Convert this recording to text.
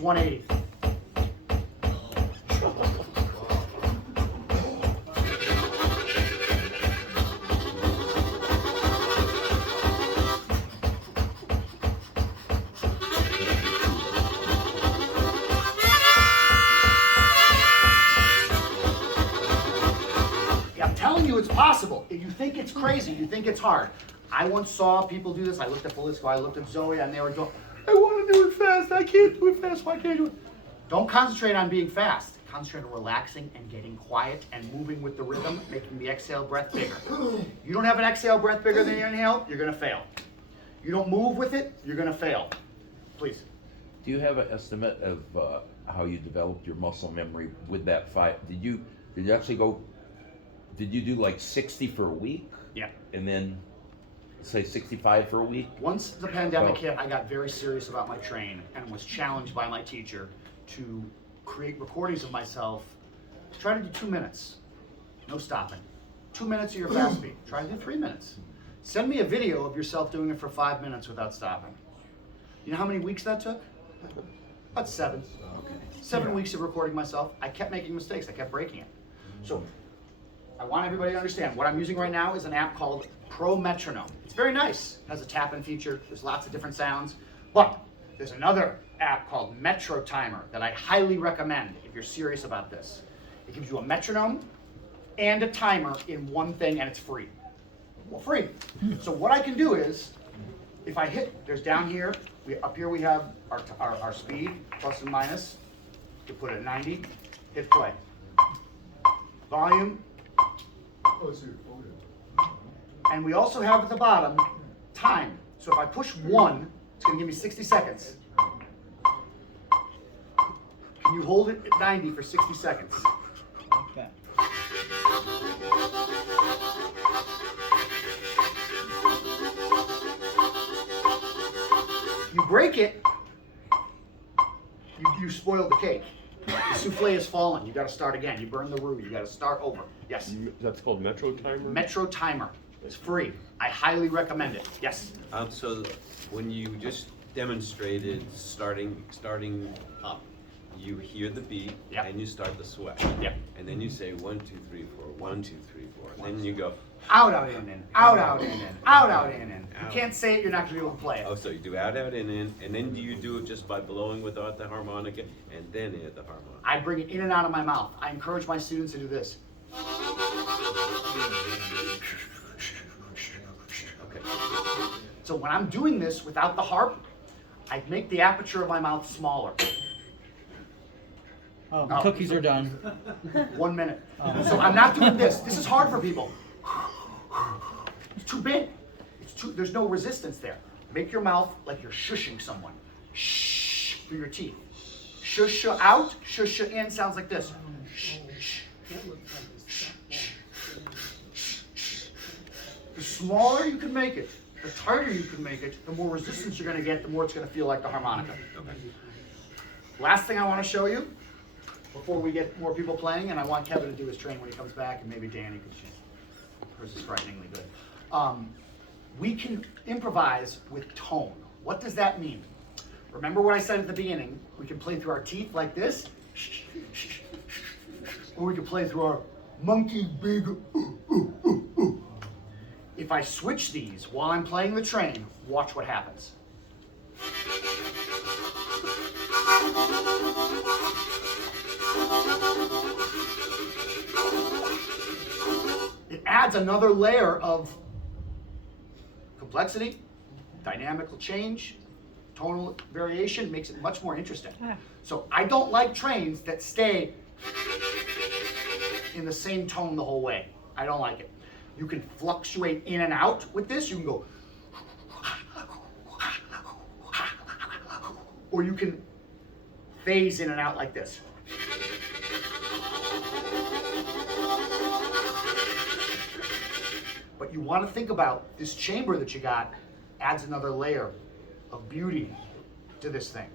is 180. I'm telling you it's possible. If you think it's crazy, you think it's hard. I once saw people do this. I looked at Felicio, I looked at Zoe, and they were going, I want to do it fast. I can't do it fast. Why can't I do it? Don't concentrate on being fast. Concentrate on relaxing and getting quiet and moving with the rhythm, making the exhale breath bigger. You don't have an exhale breath bigger than your inhale, you're going to fail. You don't move with it, you're going to fail. Please. Do you have an estimate of how you developed your muscle memory with that 5? Did you actually go? Did you do like 60 for a week? Yeah. And then say 65 for a week? Once the pandemic hit, I got very serious about my train and was challenged by my teacher to create recordings of myself. Try to do 2 minutes, no stopping. 2 minutes of your fast beat. Try to do 3 minutes. Send me a video of yourself doing it for 5 minutes without stopping. You know how many weeks that took? About 7. Okay. 7 weeks of recording myself. I kept making mistakes. I kept breaking it. So I want everybody to understand, what I'm using right now is an app called Metronome. It's very nice. It has a tap-in feature. There's lots of different sounds. But there's another app called Timer that I highly recommend if you're serious about this. It gives you a metronome and a timer in one thing, and it's free. Well, free. So what I can do is, if I hit, there's down here, up here we have our speed, plus and minus. You put it at 90, hit play. Volume. And we also have at the bottom, time. So if I push 1, it's going to give me 60 seconds. Can you hold it at 90 for 60 seconds? Okay. You break it, you spoiled the cake. The souffle is fallen. You got to start again. You burn the roux. You got to start over. Yes. That's called Metro Timer? Timer. It's free. I highly recommend it. Yes. So when you just demonstrated starting up, you hear the beat, Yep. and you start the sweat. Yep. And then you say 1, 2, 3, 4, 1, 2, 3, 4. And then you go Out, out, in, out, out, in, out, out, in. You Out. can't say it. You're not going to be able to play it. oh, so you do out, in, and then do you do it just by blowing without the harmonica, and then add the harmonica? I bring it in and out of my mouth. I encourage my students to do this. Okay. So when I'm doing this without the harp, I make the aperture of my mouth smaller. Oh, the cookies are done. 1 minute. So I'm not doing this. This is hard for people. It's too big. There's no resistance there. Make your mouth like you're shushing someone. Shh through your teeth. Shush out, shush in sounds like this. Shh, shh. The smaller you can make it, the tighter you can make it, the more resistance you're going to get, the more it's going to feel like the harmonica. Okay. Last thing I want to show you before we get more people playing, and I want Kevin to do his train when he comes back, and maybe Danny, because hers is frighteningly good. We can improvise with tone. What does that mean? Remember what I said at the beginning? We can play through our teeth like this, or we can play through our monkey big. If I switch these while I'm playing the train, watch what happens. It adds another layer of complexity, dynamical change, tonal variation, makes it much more interesting. So I don't like trains that stay in the same tone the whole way. I don't like it. You can fluctuate in and out with this. You can go, or you can phase in and out like this. But you want to think about this chamber that you got adds another layer of beauty to this thing.